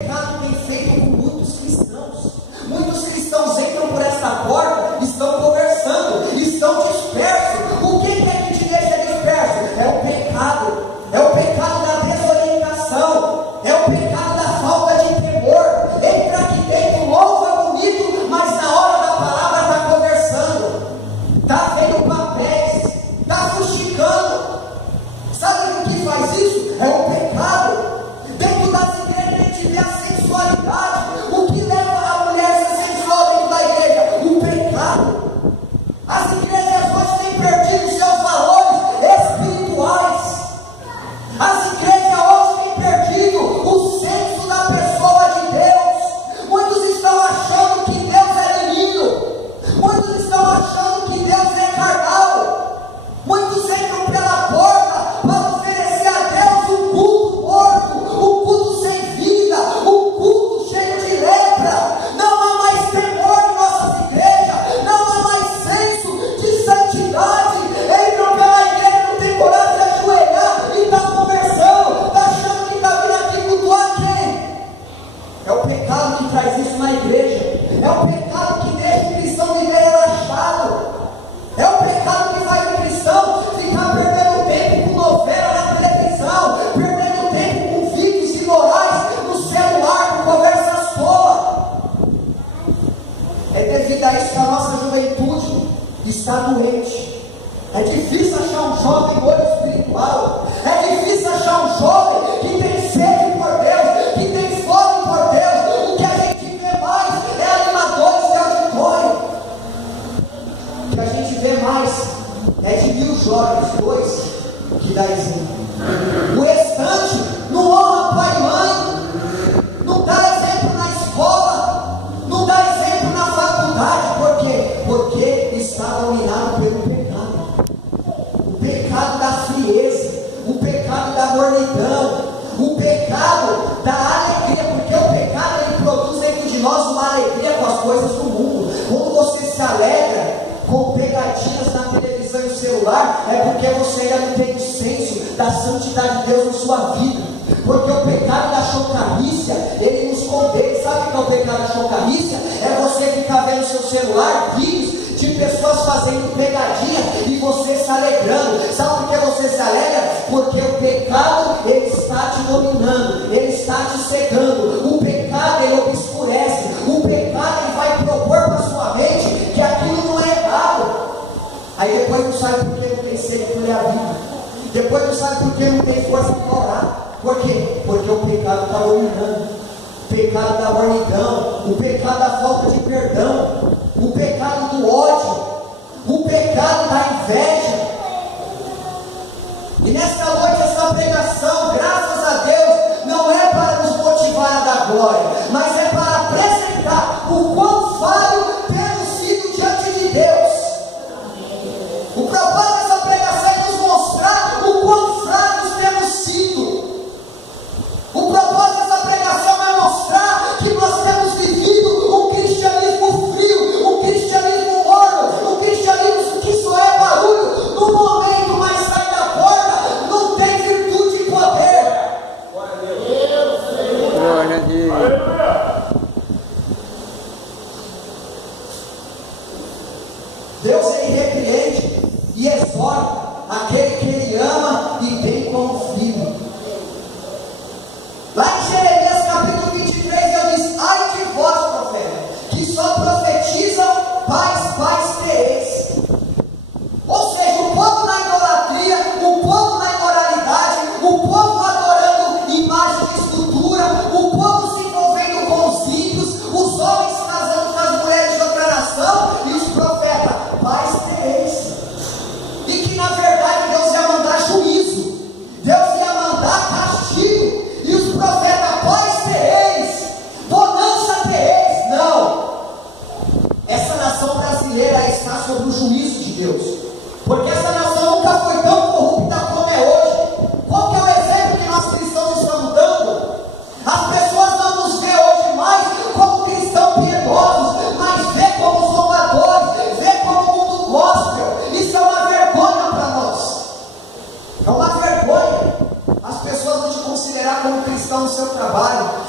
pecado tem feito com muitos cristãos. Muitos cristãos entram por esta porta, estão conversando, estão dispersos. O que é que te deixa disperso? É o pecado. É o pecado da desorientação. É o pecado da falta de temor. Entra aqui dentro, louva bonito, mas na hora da palavra está conversando, está vendo papéis, está fuxicando. Sabe o que faz isso? É o pecado. Dentro das igrejas a gente vê a sensualidade. O que leva a mulher a ser sensual dentro da igreja? O pecado. As igrejas hoje têm perdido seus valores espirituais. As igrejas hoje têm perdido o senso da pessoa de Deus. Muitos estão achando que Deus é menino. Muitos estão achando que Deus é carnal. Muitos entram pela porta para oferecer a Deus um culto morto, um culto sem vida, um culto cheio de lepra. Não há mais temor em nossas igrejas, não há mais senso de santidade. Entram pela igreja, não tem coragem de ajoelhar e está conversando, está achando que está vindo aqui cultuar quem? É o pecado que traz isso na igreja. É o pecado que deixa o cristão viver relaxado. É o pecado que faz o cristão ficar perdendo tempo com novela na televisão, perdendo tempo com vídeos imorais no celular, com conversas tolas. É devido a isso que a nossa juventude está doente. É difícil achar um jovem olho espiritual. É difícil achar um jovem que tem sede por Deus, que tem fome por Deus. O que a gente vê mais é animadores de auditório. O que a gente vê mais é de 1000 jovens, 2 que dá exemplo. O restante não honra pai e mãe, não dá exemplo na escola, não dá exemplo na faculdade. Por quê? Porque está dominado pelo pecado. O pecado da frieza, o pecado da mornidão, o pecado da alegria, porque o pecado ele produz dentro de nós uma alegria com as coisas do mundo. Quando você se alegra com pegadinhas na televisão e no celular, é porque você ainda não tem o senso da santidade de Deus na sua vida. Porque o pecado da chocarrícia, ele nos condena. Sabe o que é o pecado da chocarrícia? É você ficar vendo seu celular vídeos de pessoas fazendo pegadinha e você se alegrando. Sabe por que você se alegra? Porque o pecado ele está te dominando, ele está te cegando. O pecado ele obscurece. O pecado ele vai propor para sua mente que aquilo não é errado. Aí depois não sabe por que não tem sede por ler a Bíblia. Depois não sabe por que não tem força para orar. Por quê? Porque o pecado está dominando. O pecado da mornidão, o pecado da falta de perdão, o pecado do ódio, o pecado da inveja. E nesta noite essa pregação, graças a Deus, não é para nos motivar a dar glória, mas é para apresentar o quão falho temos sido diante de Deus. O propósito dessa pregação é nos mostrar o quão fracos temos sido. O propósito dessa pregação é mostrar que nós temos vivido um cristianismo frio, um cristianismo morno, um cristianismo que só é barulho. No momento mais sai da porta, não tem virtude e poder. Glória a Deus. Glória a Deus. Deus ele repreende e exorta aquele que ele ama e tem como filho. Lá em Jeremias capítulo 23 ele diz: ai de vós, profeta, que só profetiza, paz tereis. Ou seja, o povo na idolatria, o povo na imoralidade, o povo adorando imagem de escultura, o povo se envolvendo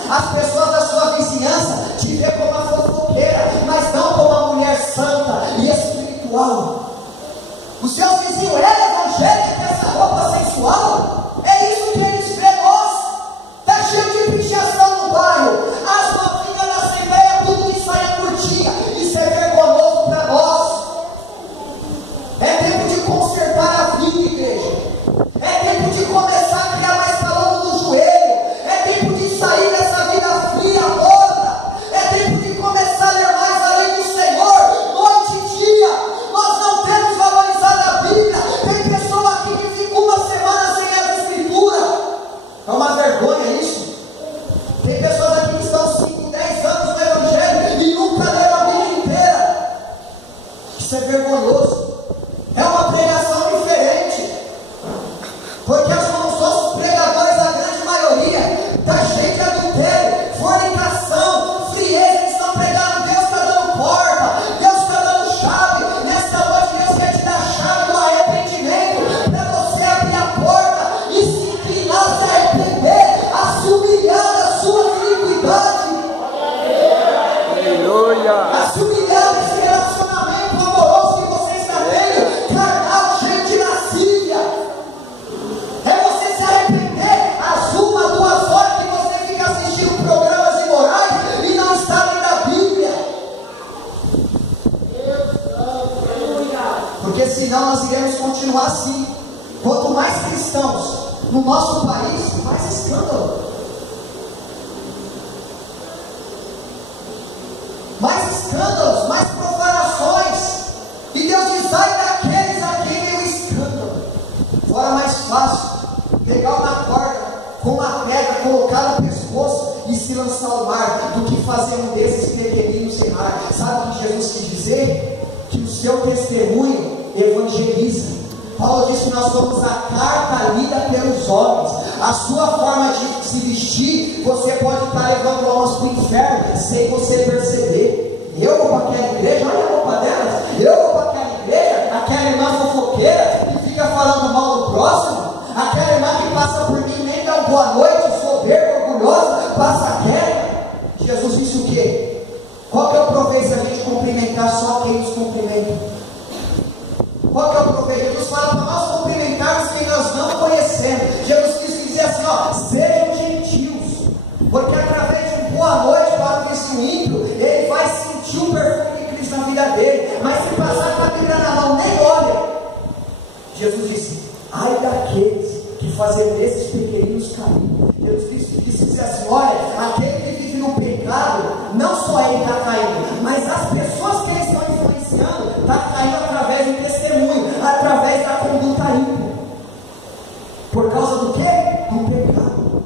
As pessoas da sua vizinhança te vê como uma fofoqueira, mas não como uma mulher santa e espiritual. Os seus vizinhos, ela é evangélica com essa roupa sensual? É isso que eles vê nós. Está cheio de pichação no bairro. As novinhas na assembleia, tudo de saia curtinha. Isso é vergonhoso para nós. É tempo de consertar a vida, igreja. É tempo de começar a criar mais calor no joelho. É tempo de sair dessa vida fria, morta. É tempo de começar a ler mais a lei do Senhor, noite e dia. Nós não temos valorizado a Bíblia. Tem pessoa aqui que fica uma semana sem a Escritura. É uma vergonha isso. Tem pessoas aqui que estão 5, 10 anos no Evangelho e nunca leram a Bíblia inteira. Isso é vergonhoso. É uma pregação diferente. Porque os nossos pregadores, a grande maioria, está cheio de adultério, fornicação, frieza. Eles estão pregando, Deus está dando porta, Deus está dando chave. Nesta noite Deus quer te dar a chave do arrependimento, para você abrir a porta e se inclinar, se arrepender, a se humilhar da sua iniquidade, a se humilhar desse relacionamento amoroso que você está tendo, carnal, cheio de lascívia. É você se arrepender às 1, 2 horas que você fica assistindo programas imorais e não está lendo a Bíblia. Porque senão nós iremos continuar assim. Quanto mais cristãos no nosso país, mais escândalo. Mais escândalos, mais profanações. E Deus diz: ai daqueles a quem veio o escândalo. Fora mais fácil pegar uma corda com uma pedra, colocar no pescoço e se lançar ao mar, do que fazer um desses pequeninos errar. Sabe o que Jesus quis dizer? Que o seu testemunho evangeliza. Paulo disse que nós somos a carta lida pelos homens. A sua forma de se vestir, você pode estar levando almas para o inferno sem você perceber. Eu vou para aquela igreja, olha a roupa delas. Eu vou para aquela igreja, aquela irmã fofoqueira que fica falando mal do próximo, aquela irmã que passa por mim, nem dá boa noite, soberba, orgulhosa, passa quieto. Jesus disse o quê? Qual que é o proveito se a gente cumprimentar só quem nos cumprimenta? Qual que é o proveito? Jesus fala para nós cumprimentarmos quem nós não conhecemos. Jesus quis dizer assim, ó, sejam gentios, porque através de uma boa noite para esse ímpio, ele vai sentir o perfume de Cristo na vida dele. Mas se passar com a Bíblia na mão, nem olha. Jesus disse: ai daqueles que fazem desses pequeninos caminhos. Jesus disse assim: olha, aquele que vive no pecado, não só ele está caindo, mas as pessoas que eles estão influenciando, está caindo através do testemunho, através da conduta ímpia. Por causa do quê? Do pecado.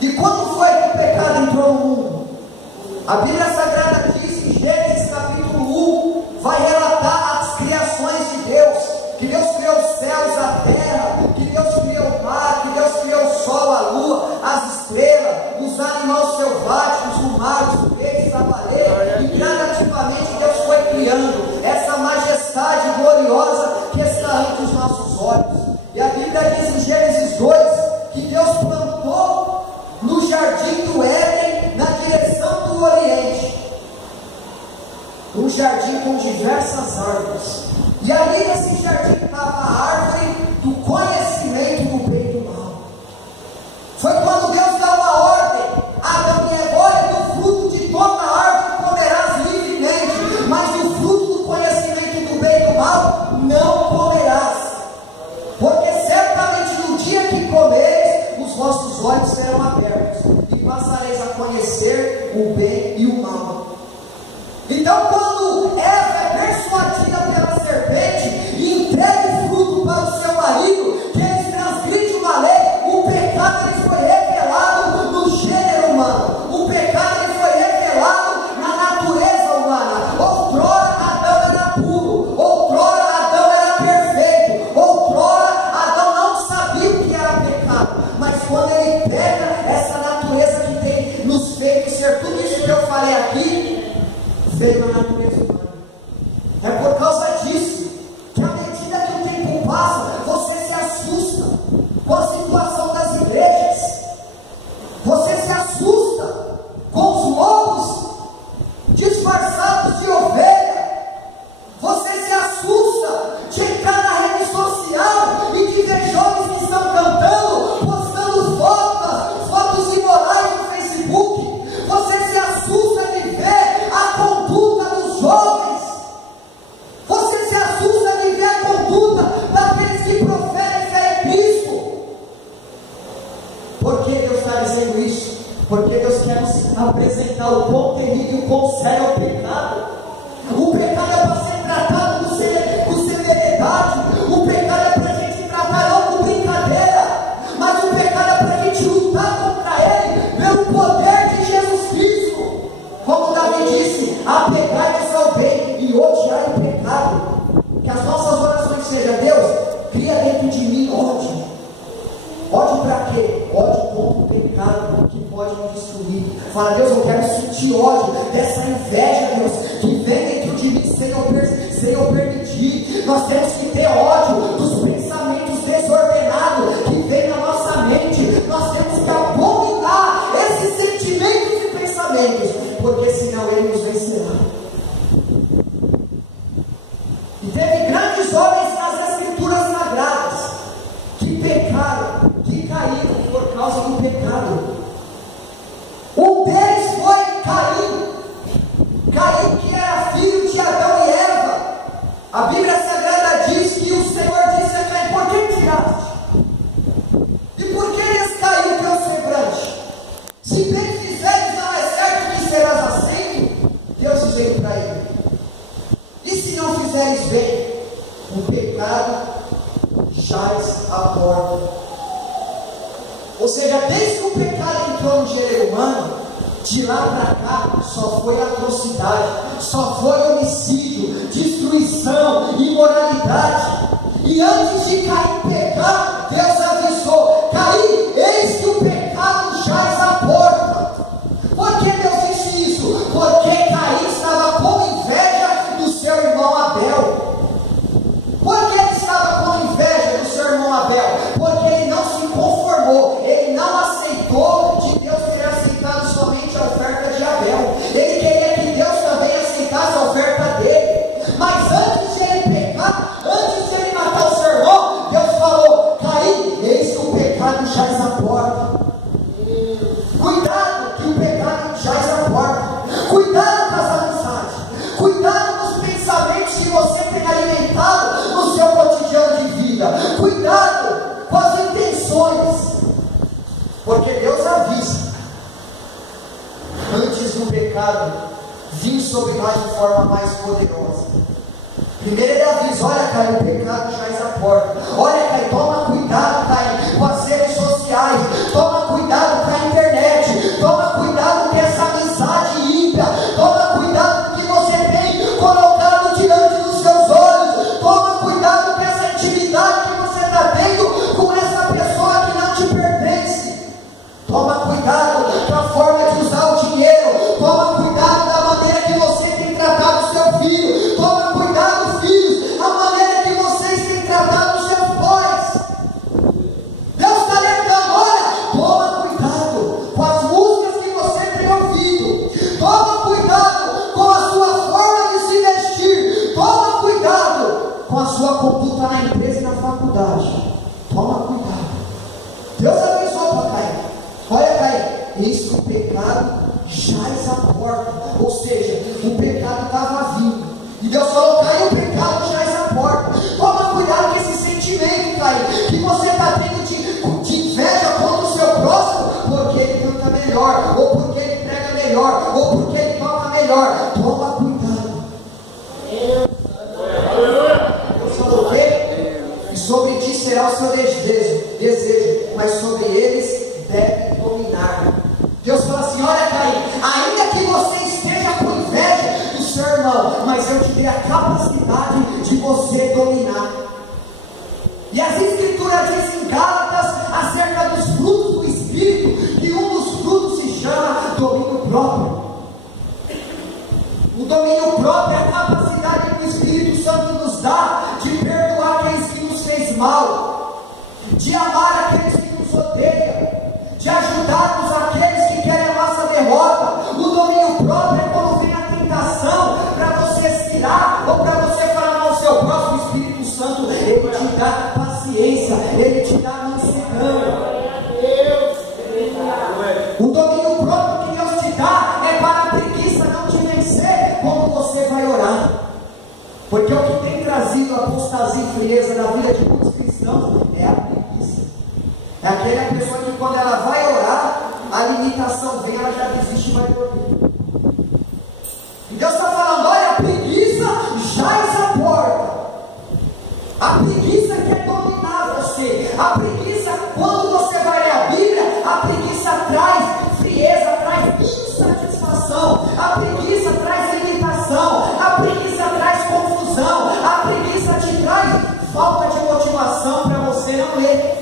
E quando foi que o pecado entrou no mundo? A Bíblia Sagrada diz em Gênesis capítulo 1, vai relatar as criações de Deus, que Deus criou os céus, a terra, que Deus criou o mar, que Deus criou o sol, a lua, as estrelas, os animais selváticos, o mar, os peixes, a baleia, e gradativamente Deus foi criando essa majestade gloriosa que está entre os nossos olhos. E a Bíblia diz em Gênesis 2 que Deus plantou no jardim do Éden, na direção do Oriente, um jardim com diversas árvores. E ali nesse jardim estava a árvore do conhecimento do bem e do mal. Foi quando Deus dá uma ordem: Adão e Eva, olha, do fruto de toda árvore comerás livremente, mas do fruto do conhecimento do bem e do mal não comerás, porque certamente no dia que comeres, os vossos olhos serão abertos e passareis a conhecer o bem e o mal. Então, quando Eva é persuadida pela serpente e entrega o fruto para o seu marido, que eles transgridem uma lei, o pecado ele foi revelado no gênero humano, o pecado ele foi revelado na natureza humana. Outrora Adão era puro, outrora Adão era perfeito, outrora Adão não sabia o que era pecado, mas quando ele pega essa natureza que tem nos feito ser tudo isso que eu falei aqui, veio na natureza humana. É por causa disso que à medida que o tempo passa, você se assusta com a situação das igrejas, você Porque Deus quer nos apresentar o quão terrível e o quão sério é o pecado. O pecado é para ser tratado com severidade. O pecado é para a gente tratar não com brincadeira, mas o pecado é para a gente lutar contra ele pelo poder de Jesus Cristo. Como Davi disse: apegai-vos ao bem e odiai o pecado. Que as nossas orações sejam: Deus, cria dentro de mim ódio. Ódio para quê? Ódio contra o pecado que pode me destruir. Fala: Deus, eu quero sentir ódio dessa inveja, Deus, que vem dentro de mim sem eu permitir. Nós temos que ter ódio dos pensamentos desordenados que vem na nossa mente. Nós temos que abominar esses sentimentos e pensamentos, porque senão ele nos vencerá. E teve grandes homens nas Escrituras Sagradas que pecaram, que caíram por causa do pecado. Um deles foi Caim. Caim, que era filho de Adão e Eva. A Bíblia Sagrada diz que o Senhor disse a Caim: por que tiraste? E por que eles caiu teu semblante? Se bem fizeres, não é certo que serás aceito? Deus dizendo para ele: e se não fizeres bem, o pecado jaz à porta. Ou seja, desde que o pecado entrou no gênero humano, de lá para cá só foi atrocidade, só foi homicídio, destruição, imoralidade. E antes de Caim pecar, Deus avisou: Caim, eis que o pecado jaz à porta. Por que Deus disse isso? Porque Caim estava com inveja do seu irmão Abel. Por que ele estava com inveja do seu irmão Abel? Porque ele não se conformou, ele não aceitou de Deus ter aceitado somente a oferta de Abel. Ele queria que Deus também aceitasse a oferta dele. Mas antes de ele pecar, antes de ele matar o seu irmão, Deus falou: Caim, eis que o pecado jaz à porta. Cuidado, que o pecado jaz à porta. Cuidado com as amizades. Cuidado com os pensamentos que você tem alimentado no seu cotidiano de vida. Cuidado com as intenções, porque Deus avisa antes do pecado vir sobre nós de forma mais poderosa. Primeiro ele avisa: olha, Caim, o pecado jaz à porta. Olha, Caim, toma cuidado, Caim, com as redes sociais. Toma cuidado com a internet. Toma cuidado com essa amizade ímpia. Toma cuidado com o que você tem colocado diante dos seus olhos. Toma cuidado com essa intimidade que você está tendo com essa pessoa que não te pertence. Toma cuidado com a forma de usar o dinheiro. Toma cuidado da maneira que você tem tratado o seu filho. Toma cuidado, filhos, a maneira que vocês têm tratado os seus pais. Deus está lembrando: olha, toma cuidado com as músicas que você tem ouvido. Toma cuidado com a sua forma de se vestir. Toma cuidado com a sua conduta na empresa e na faculdade. Toma cuidado. Deus avisou para Caim: olha, Caim, eis que o pecado jaz à porta. Ou seja, o pecado estava vindo. E Deus falou: Caim, o pecado jaz à porta. Toma cuidado com esse sentimento, Caim, que você está tendo de inveja contra o seu próximo, porque ele canta melhor, ou porque ele prega melhor, ou porque ele toca melhor. Toma cuidado. Deus falou: o quê? E sobre ti será o seu desejo, mas sobre eles deve dominar. Deus fala assim: olha, Caim, ainda que você esteja com inveja do seu irmão, mas eu te dei a capacidade de você dominar. E as Escrituras dizem em Gálatas acerca dos frutos do Espírito, que um dos frutos se chama domínio próprio. O domínio próprio é a capacidade que o Espírito Santo nos dá de perdoar aqueles que nos fez mal, de amar aqueles que nos odeiam, de ajudarmos aqueles que querem a nossa derrota. O domínio próprio é quando vem a tentação para você se irar ou para você falar mal ao seu próximo. O Espírito Santo, ele te dá paciência, ele te dá mansidão. O domínio próprio que Deus te dá é para a preguiça não te vencer quando você vai orar. Porque o que tem trazido apostasia e frieza na vida de muitos cristãos é a preguiça. É aquela pessoa que quando ela vai orar, a limite limitação vem, ela já desiste e vai dormir. E Deus está falando: olha, a preguiça jaz a porta. A preguiça quer dominar você. A preguiça, quando você vai ler a Bíblia, a preguiça traz frieza, traz insatisfação. A preguiça traz limitação. A preguiça traz confusão. A preguiça te traz falta de motivação para você não ler.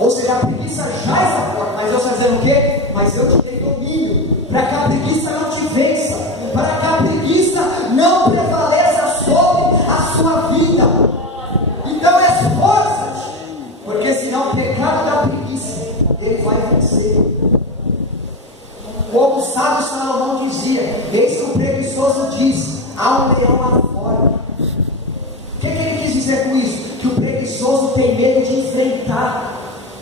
Ou seja, a preguiça jaz a porta. Mas Deus está dizendo o quê? Mas eu te dei domínio para que a preguiça não te vença, para que a preguiça não prevaleça sobre a sua vida. Então esforça-te, porque senão o pecado da preguiça, ele vai vencer. Como o sábio Salomão dizia: eis que o preguiçoso diz, há um leão lá fora. O que ele quis dizer com isso? Que o preguiçoso tem medo de enfrentar.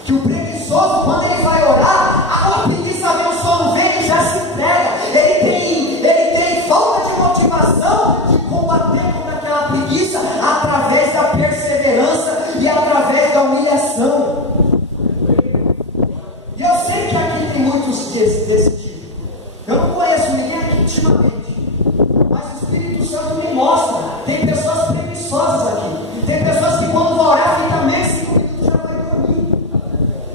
Que o preguiçoso, quando ele vai orar, a preguiça vem, o sono vem e já se entrega. Ele tem falta de motivação de combater contra aquela preguiça através da perseverança e através da humilhação. E eu sei que aqui tem muitos desse tipo. Eu não conheço ninguém aqui ultimamente, mas o Espírito Santo me mostra. Tem pessoas preguiçosas aqui. Tem pessoas que quando vão orar ficam meio 5 minutos já vai dormir.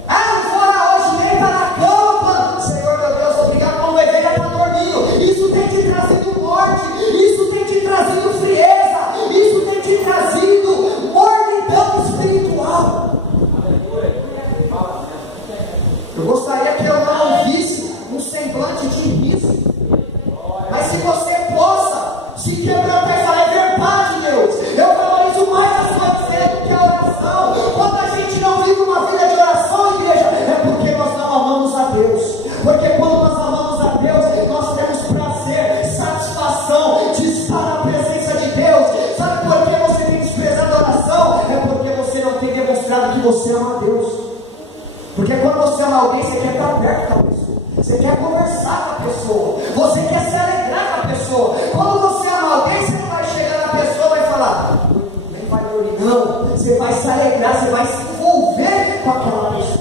Ah, não vou orar hoje, nem está na cama. Senhor meu Deus, obrigado, quando vai ver já está dormindo. Isso tem te trazido morte. Isso tem te trazido frieza. Isso tem te trazido mornidão espiritual. Eu gostaria que eu não ouvisse um semblante de riso, mas se você possa se quebrantar e falar: é verdade, Deus, eu valorizo mais a sua fé do que a oração. Quando a gente não vive uma vida de oração, igreja, é porque nós não amamos a Deus. Porque quando nós amamos a Deus, nós temos prazer, satisfação de estar na presença de Deus. Sabe por que você tem desprezado a oração? É porque você não tem demonstrado que você ama a Deus. Porque quando você ama alguém, você quer estar perto da pessoa, você quer conversar com a pessoa, você quer se alegrar com a pessoa. Quando você ama alguém, você não vai chegar na pessoa e vai falar: nem vai dormir, não. Você vai se alegrar, você vai se envolver com aquela pessoa.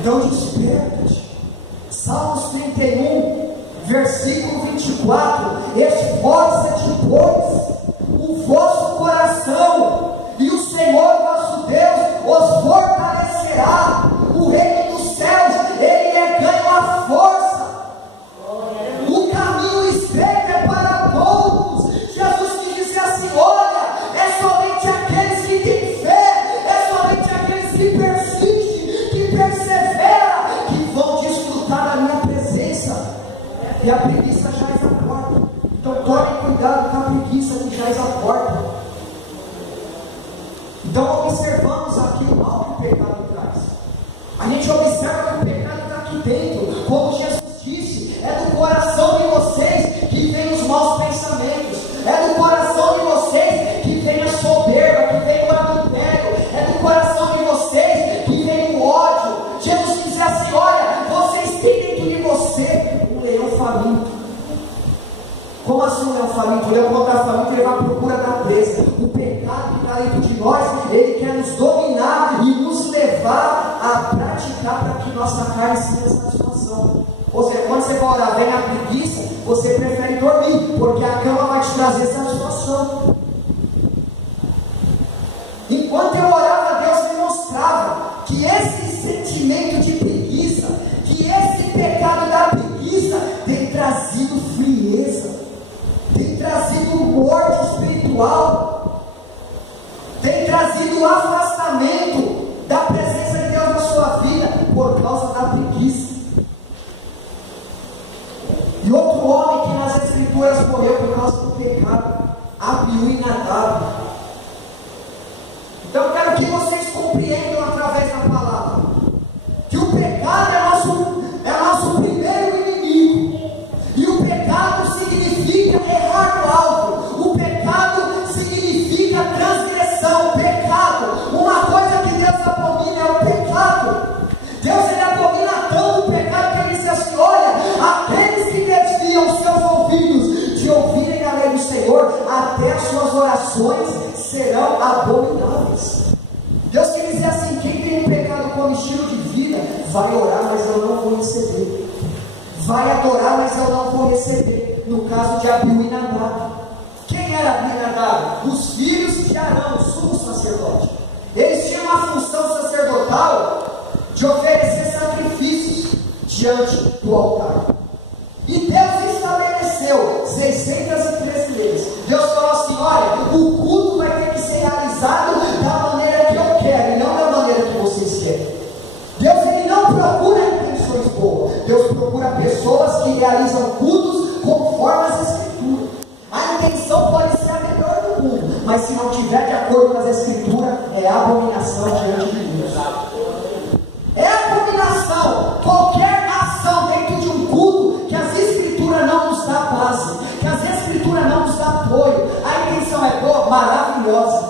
Então desperta-te. Salmos 31, versículo 24: esforça-te, pois, o vosso coração, e o Senhor vosso Deus os fortalecerá. O reino dos céus, ele é ganho à força. O caminho estreito é para poucos. Jesus quis dizer assim: olha, é somente aqueles que têm fé, é somente aqueles que persistem, que perseveram, que vão desfrutar da minha presença. E a preguiça jaz à porta. Então tomem cuidado com a preguiça que jaz à porta. Então observamos aqui o mal que o pecado traz. A gente observa que o pecado está aqui dentro. Como Jesus disse, é do coração de vocês que vem os maus pensamentos. É do coração de vocês que vem a soberba, que vem o adultério. É do coração de vocês que vem o ódio. Jesus diz assim: olha, vocês têm dentro de você um leão faminto. Como assim um leão faminto? O leão, quando está faminto, ele vai à procura da presa. O pecado que está dentro de nós, ele quer nos dominar e nos levar a praticar para que nossa carne sinta satisfação. Ou seja, quando você vai orar, vem a preguiça, você prefere dormir, porque a cama vai te trazer satisfação. Enquanto eu orava, Deus me mostrava que esse sentimento de preguiça, que esse pecado da preguiça tem trazido frieza, tem trazido morte espiritual, tem trazido afastamento da presença de Deus na sua vida por causa da preguiça. E outro homem que nas Escrituras morreu por causa do pecado, Abiú e Nadab. Então eu quero que vocês compreendam através da palavra que o pecado é nosso primeiro inimigo. E o pecado significa errar no alvo. O pecado significa transgressão. O pecado, uma coisa que Deus abomina é o pecado. Deus, ele abomina tanto o pecado que ele diz assim: olha, aqueles que desviam seus ouvidos de ouvirem a lei do Senhor, até as suas orações serão abomináveis. Deus quer dizer assim: quem tem um pecado como estilo de vida, vai orar, mas eu não vou receber. Vai adorar, mas eu não vou receber. No caso de Abiú e Nadab. Quem era Abiú e Nadab? Os filhos de Arão, o sumo sacerdote. Eles tinham a função sacerdotal de oferecer sacrifícios diante do altar. E Deus estabeleceu 613 leis. Deus falou assim: olha, o culto vai ter que ser realizado da maneira que eu quero, e não da maneira que vocês querem. Deus, ele não procura intenções boas. Deus procura pessoas que realizam cultos conforme as Escrituras. A intenção pode ser a melhor do mundo, mas se não tiver de acordo com as Escrituras, é abominação diante de Deus. É abominação qualquer ação dentro de um culto que as Escrituras não nos dá base, que as Escrituras não nos dá apoio. A intenção é boa, maravilhosa,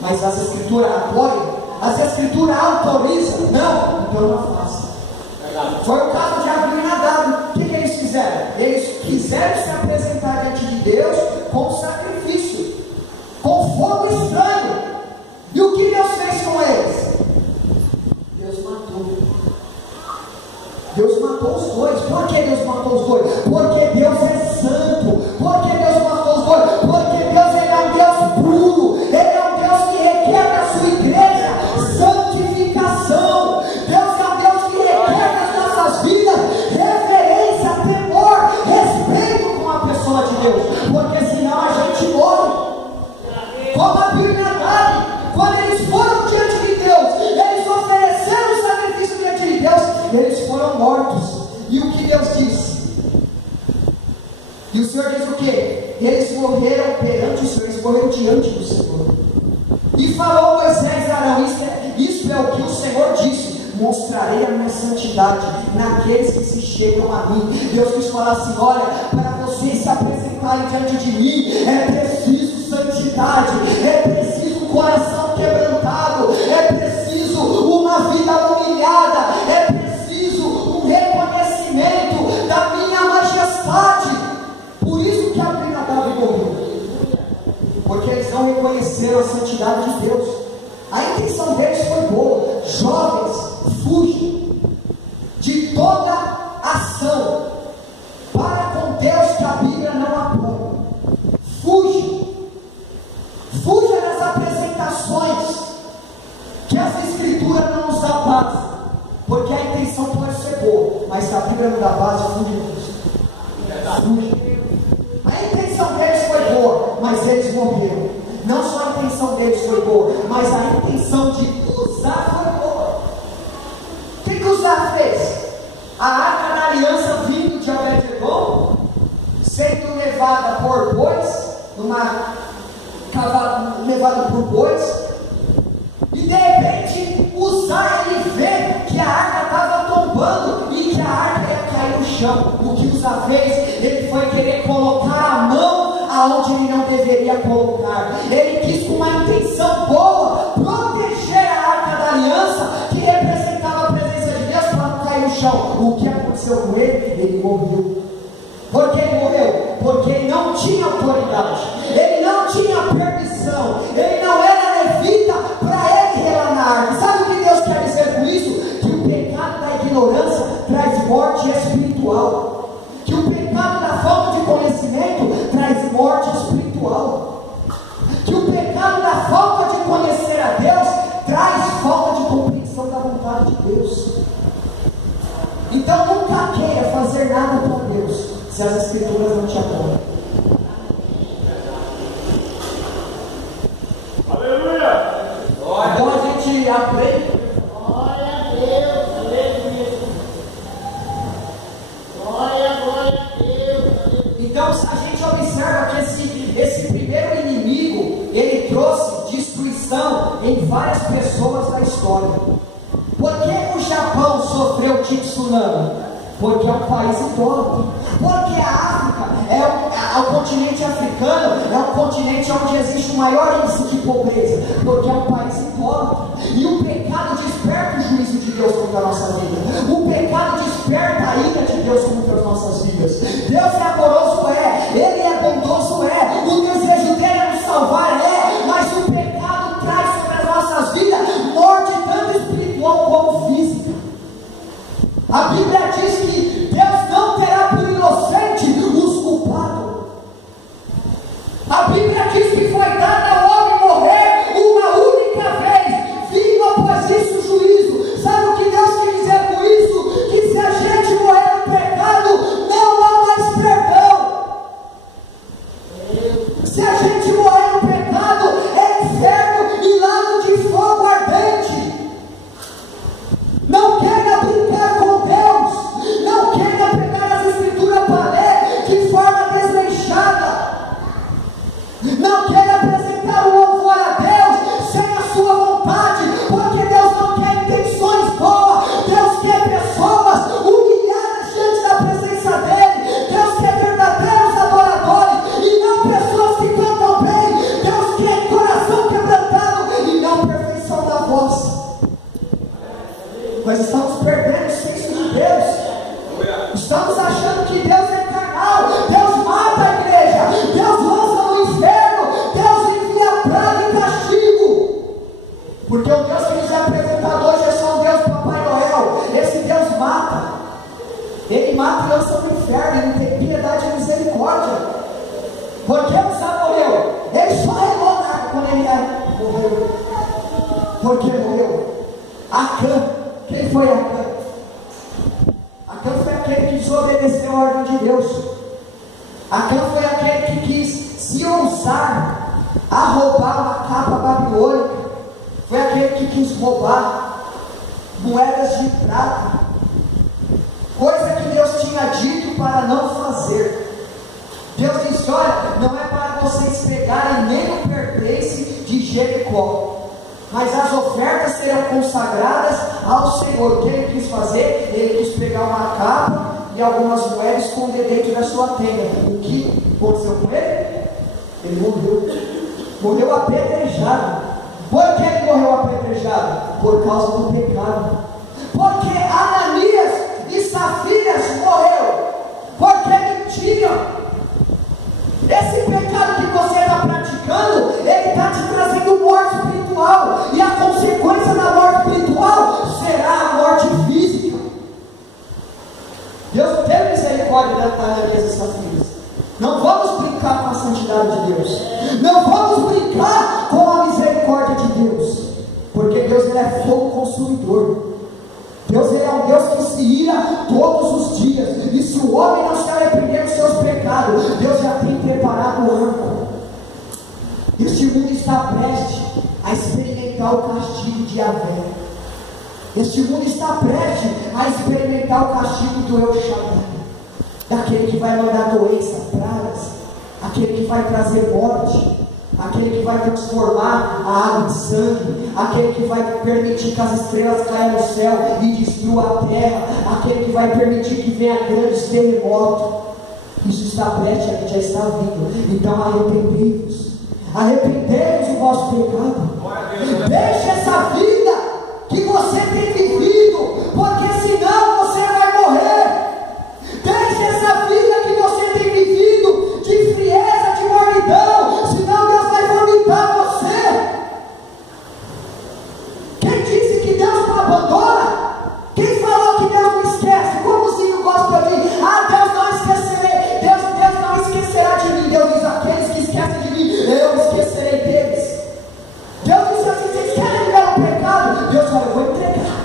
mas as Escrituras apoiam, as Escrituras autorizam, não, então não faça. Foi o caso de Abiú e Nadab. O que eles fizeram? Eles quiseram se apresentar diante de Deus com sacrifício, com fogo estranho. E o que Deus fez com eles? Deus matou. Deus matou os dois. Por que Deus matou os dois? Porque Deus é santo. Por que Deus matou os dois? Porque Deus, ele é um Deus puro. Ele é um Deus que requer da sua igreja santificação. Deus é um Deus que requer das nossas vidas reverência, temor, respeito com a pessoa de Deus. Porque senão a gente morre. Como a Bíblia sabe, quando eles foram diante de Deus, eles ofereceram o sacrifício diante de Deus, eles foram mortos. E o que Deus disse? E o Senhor diz o quê? Eles morreram perante o Senhor, eles morreram diante do Senhor. E falou Moisés a Arão: isso é o que o Senhor disse: mostrarei a minha santidade naqueles que se chegam a mim. Deus quis falar assim: olha, para vocês se apresentarem diante de mim, é preciso santidade, é preciso coração quebrantado, é preciso uma vida humilhada, é preciso um reconhecimento da minha majestade. Por isso que Abiú e Nadab morreu, porque eles não reconheceram a santidade de Deus. A intenção deles foi boa. Jovens, fujam de toda ação para com Deus que a Bíblia não apoia. Fuja das apresentações que as Escrituras não nos dá base, porque a intenção pode ser boa, mas se a Bíblia não dá base, fuja disso. A intenção deles foi boa, mas eles morreram. Não só a intenção deles foi boa, mas a intenção de Uzá foi boa. O que Uzá fez? A arca da aliança vindo de Obed-edom, sendo levada por bois, levada por bois, e de repente Uzá, ele vê que a arca estava tombando e que a arca ia cair no chão. O que Uzá fez? Ele foi querer colocar a mão aonde ele não deveria colocar. Ele quis, com uma intenção boa, proteger a arca da aliança, que representava a presença de Deus, para não cair no chão. O que aconteceu com ele? Ele morreu. Por que ele morreu? Porque ele não tinha autoridade, ele não tinha permissão, ele não era levita para ele relar na arca. Sabe o que Deus quer dizer com isso? Que o pecado da ignorância traz morte espiritual, que o pecado da falta de conhecimento traz morte espiritual, que o pecado da falta de conhecer a Deus traz falta de compreensão da vontade de Deus. Então nunca queira fazer nada para Deus se as Escrituras não te apoiam. Aleluia! Então a gente aprende. Glória a Deus, aleluia! Glória a Deus! Então a gente observa que esse primeiro inimigo, ele trouxe destruição em várias pessoas da história. Por que o Japão sofreu de tsunami? Porque é um país idólatra. Porque a África, o continente africano, é um continente onde existe o maior índice de pobreza. Porque é um país idólatra. E o pecado desperta o juízo de Deus contra a nossa vida. O pecado desperta a ira de Deus contra as nossas vidas. Deus é amoroso, Ele é bondoso, o desejo dele é nos salvar, mas o pecado traz sobre as nossas vidas morte tanto espiritual como física. Estamos achando que Deus é carnal. Deus mata a igreja. Deus lança no inferno. Deus envia praga e castigo. Porque o Deus que nos é apresentado hoje é só um Deus Papai Noel. Esse Deus mata. Ele mata e lança no inferno. Ele tem piedade e misericórdia. Por que o Sá morreu? Ele só errou nada quando ele morreu. Por que morreu? Acã. Quem foi Acã? Acã foi aquele que desobedeceu a ordem de Deus. Acã foi aquele que quis se ousar a roubar uma capa babilônica. Foi aquele que quis roubar moedas de prata, coisa que Deus tinha dito para não fazer. Deus disse: olha, não é para vocês pegarem nem o pertence de Jericó, mas as ofertas serão consagradas ao Senhor. O que ele quis fazer? Ele quis pegar uma capa e algumas moedas e esconder dentro da sua tenda. O que aconteceu com ele? Ele morreu. Morreu apedrejado. Por que ele morreu apedrejado? Por causa do pecado. Porque Ananias e Safiras morreu porque mentiram. Esse pecado que você está praticando, ele está te trazendo morte espiritual, e a consequência da morte espiritual será a morte física. Deus teve misericórdia da Ananias e Safiras. Não vamos brincar com a santidade de Deus, não vamos brincar com a misericórdia de Deus, porque Deus ele é fogo consumidor. Deus ele é um Deus que se ira todos os dias, e se o homem não se arrepender dos seus pecados, Deus já tem preparado o arco. Este mundo está prestes a experimentar o castigo de Yahvé. Este mundo está prestes a experimentar o castigo do El Shaddai, daquele que vai mandar doença, pragas, aquele que vai trazer morte, aquele que vai transformar a água em sangue, aquele que vai permitir que as estrelas caiam no céu e destruam a terra, aquele que vai permitir que venha grandes terremotos. Isso está prestes, já está vindo. Então arrependei-vos, arrependei-vos do vosso pecado. Deixe essa vida que você tem vivido, porque senão você vai morrer. Deixe essa vida que você tem vivido de frieza, de mornidão, senão Deus vai vomitar você. Quem disse que Deus não abandona? Quem falou que Deus não esquece? Como o Zinho gosta de mim? Ah, Deus não esquecerei, Deus não esquecerá de mim. Deus diz: aqueles que esquecem de mim, eu esquecerei deles. Deus diz assim: vocês querem viver no pecado? Deus fala: eu vou entregar.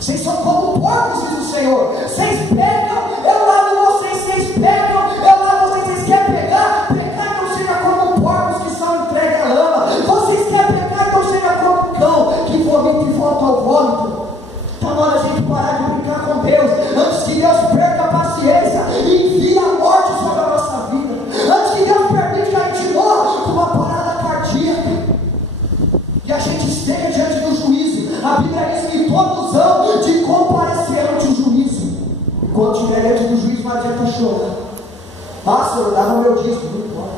Vocês são como porcos, diz o Senhor. Vocês pegam, eu lavo vocês. Vocês pegam, eu lavo vocês. Vocês querem pegar? Pecar não seja como porcos que são entregues à lama. Vocês querem pecar, então seja como cão que vomita e volta ao vômito. Está na hora a gente parar de brincar com Deus, antes que Deus perca a paciência e envie a morte sobre a nossa vida, antes que Deus permita que a gente morra com uma parada cardíaca e a gente esteja diante do juízo. A Bíblia diz que todos hão de comparecer ante o juízo. Quando estiver diante do juízo, não adianta chorar. Ah, Senhor, eu dava o meu dízimo, não importa.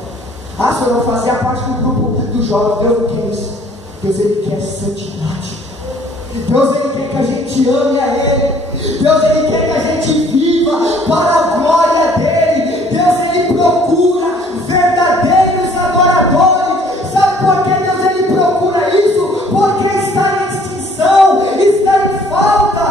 Ah, Senhor, eu fazia parte do grupo dos jovens. Deus não quer isso. Deus ele quer santidade. Deus ele quer que a gente ame a Ele. Deus ele quer que a gente viva para a glória dEle. Deus ele procura verdadeiros adoradores. Sabe por que Deus ele procura isso? Porque está em extinção, está em falta.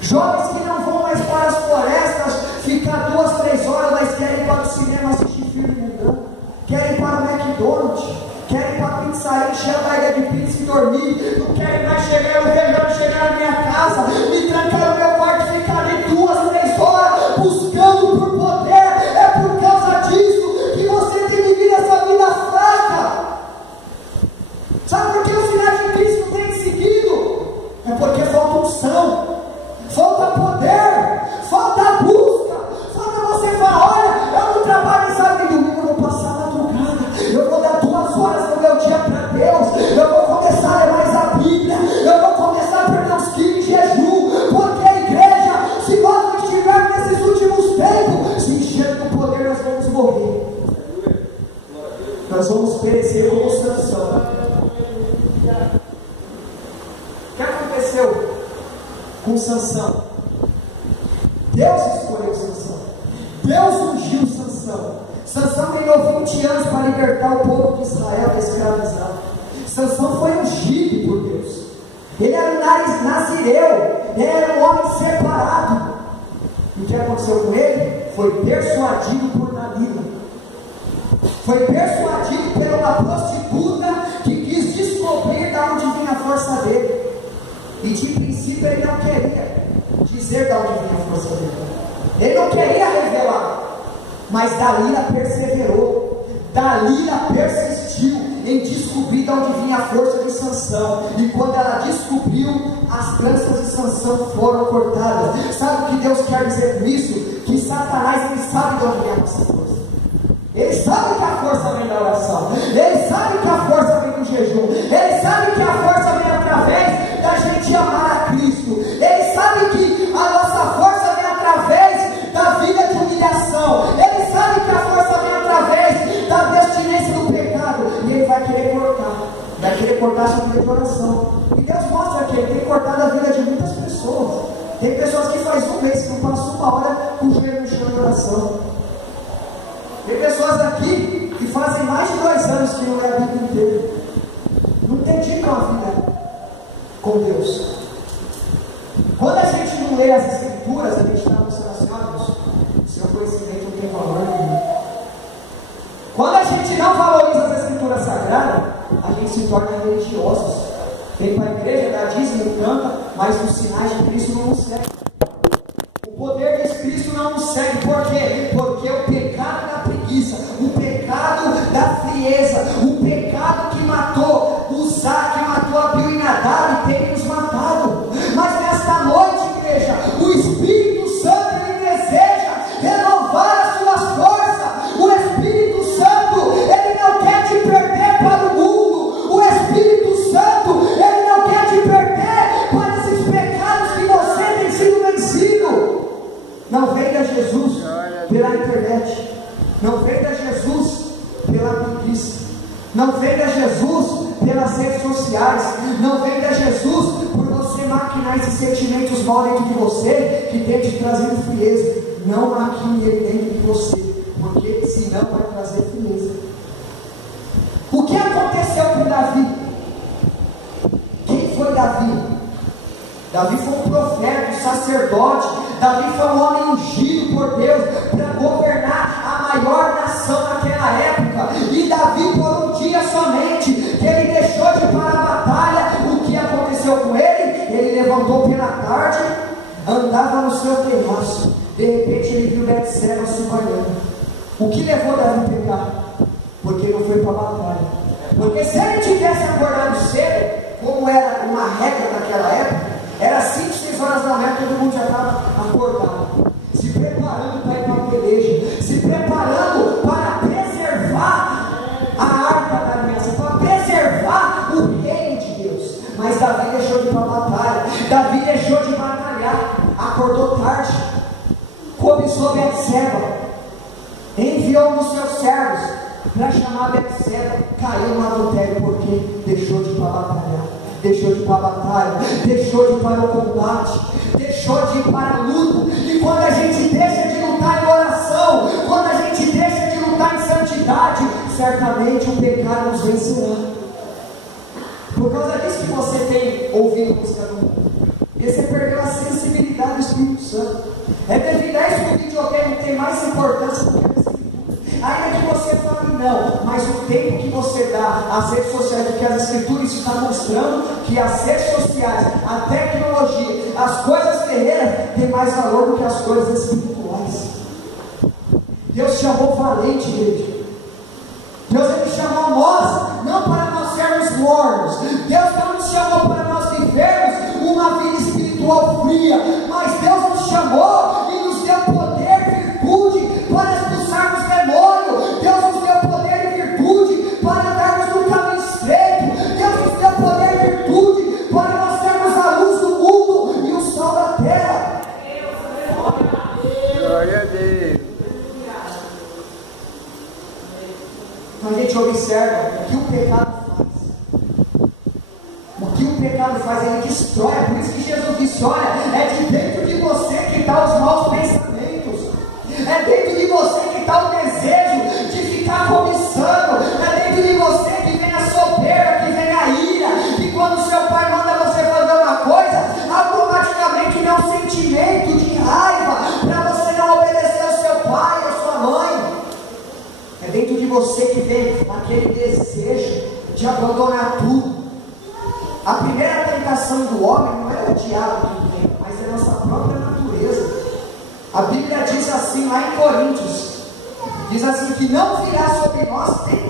Jovens que não vão mais para as florestas ficar 2, 3 horas, mas querem ir para o cinema assistir filme mundano, querem ir para o McDonald's, querem ir para a pizzaria, encher a barriga de pizza e dormir. Não querem mais chegar no feijão, chegar na minha casa, me trancar no meu quarto e ficar ali 2, 3 horas buscando por poder. É por causa disso que você tem vivido essa vida fraca. Sabe por que os sinais de Cristo têm seguido? É porque falta unção, falta poder, falta busca, falta você falar: olha, eu não trabalho em sábado e domingo, eu vou passar a madrugada, eu vou dar 2 horas do meu dia para Deus, eu vou começar a ler mais a Bíblia, eu vou começar a perder uns quilos de jejum, porque a igreja, se nós não estivermos nesses últimos tempos se enchendo do poder, nós vamos morrer, nós vamos perecer como Sansão. O que aconteceu com Sansão? Deus escolheu Sansão. Deus ungiu Sansão. Sansão ganhou 20 anos para libertar o povo de Israel da escravidão. Sansão foi ungido por Deus. Ele era um nazireu. Ele era um homem separado. E o que aconteceu com ele? Foi persuadido por Dalila. Foi persuadido por uma prostituta que quis descobrir de onde vinha a força dele. E de princípio ele não queria dizer de onde vinha a força dele. Ele não queria revelar. Mas Dalila perseverou. Dalila persistiu em descobrir de onde vinha a força de Sansão. E quando ela descobriu, as tranças de Sansão foram cortadas. Sabe o que Deus quer dizer com isso? Que Satanás, ele sabe de onde vem a nossa força. Ele sabe que a força vem da oração. Ele sabe que a força vem do jejum. Ele sabe que a força vem através da gente amar a Cristo. Ele sabe que a nossa força vem através da vida de humilhação. Ele sabe que a força vem através da abstinência do pecado. E ele vai querer cortar. Vai querer cortar a sua vida de oração. E Deus mostra que ele tem cortado a vida de muitas pessoas. Tem pessoas que faz um mês que não passam uma hora com o joelho no chão de oração. Tem pessoas aqui que fazem mais de 2 anos que não é a Bíblia inteira. Não dedicam a vida com Deus. Quando a gente não lê as Escrituras, a gente está mostrando assim, ó, seu conhecimento não tem valor nenhum. Quando a gente não valoriza as Escrituras Sagradas, a gente se torna religiosos. Vem para a igreja, dá dízimo, canta, mas os sinais de Cristo não nos seguem. O poder de Cristo não nos segue. Por quê? Porque o pecado da preguiça, o pecado da frieza, o pecado que matou Uzá, que matou Abiú e Nadab, tem nos matado. Mas nesta noite, igreja, o Espírito Santo, ele deseja renovar as suas forças. O Espírito Santo, ele não quer te perder para o mundo. O Espírito Santo, ele não quer te perder para esses pecados que você tem sido vencido. Não venha Jesus pela internet. Não venha Jesus pela preguiça. Não venha Jesus pelas redes sociais. Não venha Jesus por você maquinar esses sentimentos mal dentro de você que tem te trazendo frieza. Não maquine ele dentro de você, porque senão vai trazer frieza. O que aconteceu com Davi? Quem foi Davi? Davi foi um profeta, um sacerdote. Davi foi um homem ungido por Deus para governar a maior nação naquela época. E Davi, por um dia somente, que ele deixou de ir para a batalha, o que aconteceu com ele? Ele levantou pela tarde, andava no seu terraço. De repente ele viu Betseba se banhando. O que levou Davi a pecar? Porque não foi para a batalha. Porque se ele tivesse acordado cedo, como era uma regra naquela época, era 5, 6 horas da manhã, todo mundo já estava acordado, se preparando para ir para a peleja, se preparando para preservar a arca da aliança, para preservar o reino de Deus. Mas Davi deixou de ir para a batalha, Davi deixou de batalhar, acordou tarde, cobiçou Betseba, enviou um dos seus servos para chamar Betseba, caiu no adultério porque deixou de ir para a batalha. Deixou de ir para a batalha, deixou de ir para o combate, deixou de ir para a luta. E quando a gente deixa de lutar em oração, quando a gente deixa de lutar em santidade, certamente o pecado nos vencerá. Por causa disso que você tem ouvido música no mundo, e você perdeu a sensibilidade do Espírito Santo. É devido a isso que o videogame tem mais importância do que a Escritura. Ainda que você fale não, mas o tempo que você dá às redes sociais, porque as Escrituras está mostrando que as redes sociais, a tecnologia, as coisas terrenas têm mais valor do que as coisas espirituais. Deus chamou valente, igreja. Deus ele chamou nós, não para nós sermos mornos. Deus não nos chamou para nós vivermos uma vida espiritual fria, mas Deus nos chamou e nos deu poder, virtude para expulsarmos demônio. Deus nos deu poder e virtude para andarmos no caminho estreito. Deus nos deu poder e virtude para nós sermos a luz do mundo e o sol da terra. Glória a Deus. Então a gente observa o que o pecado faz. O que o pecado faz, ele destrói. É por isso que Jesus disse: olha, é de dentro de você que estão os maus pensamentos, é dentro de você que está o desejo de ficar cobiçando, é dentro de você que vem a soberba, que vem a ira, que quando seu pai manda você fazer uma coisa, automaticamente dá um sentimento de raiva para você não obedecer ao seu pai, à sua mãe. É dentro de você que vem aquele desejo de abandonar tudo. A primeira tentação do homem não é o diabo que vem, mas é a nossa própria natureza. A Bíblia diz assim lá em Coríntios, diz assim, que não virá sobre nós tentação